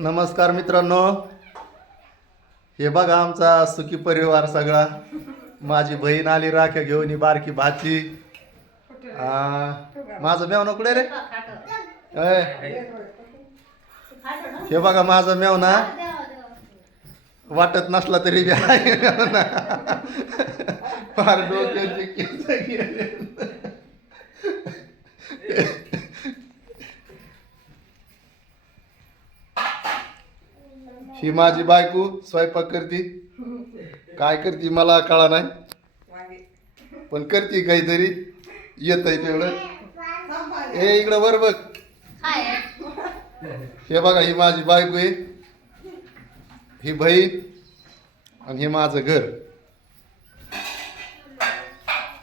नमस्कार मित्रांनो, हे बघा आमचा सुखी परिवार सगळा. माझी बहीण आली राख्या घेऊन, ही बारकी भाची. माझं मेवना कुठे रे? हे बघा माझा मेवना, वाटत नसला तरी बी आहे मेवना. फार डोक्याचे केस गेले. ही माझी बायको स्वयंपाक करती. काय करती मला कळा नाही, पण करती काहीतरी, येत आहे तेवढं. हे इकडं वर बघ. हे बघा ही माझी बायको आहे, ही बहीण, आणि हे माझं घर.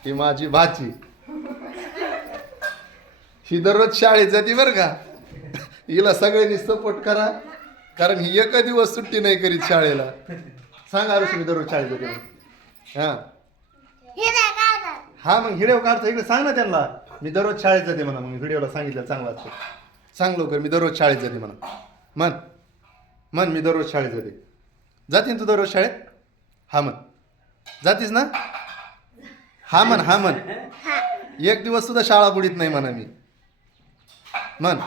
ही माझी भाची. ही दररोज शाळेत जाती बरं का. हिला सगळ्यांनी सपोर्ट करा, कारण ही एक दिवस सुट्टी नाही करीत शाळेला. सांगा मी दररोज शाळेत जाते. हा मग व्हिडिओ काढतो इकडे, सांग ना त्यांना मी दररोज शाळेत जाते म्हणा. मग व्हिडिओला सांगितलं चांगला असतो. सांग लवकर, मी दररोज शाळेत जाते म्हणा. मन मी दररोज शाळेत जाते. जातीन तू दररोज शाळेत? हा म्हण. जातीस ना? हा म्हण. एक दिवस सुद्धा शाळा बुडीत नाही म्हणा मी. मन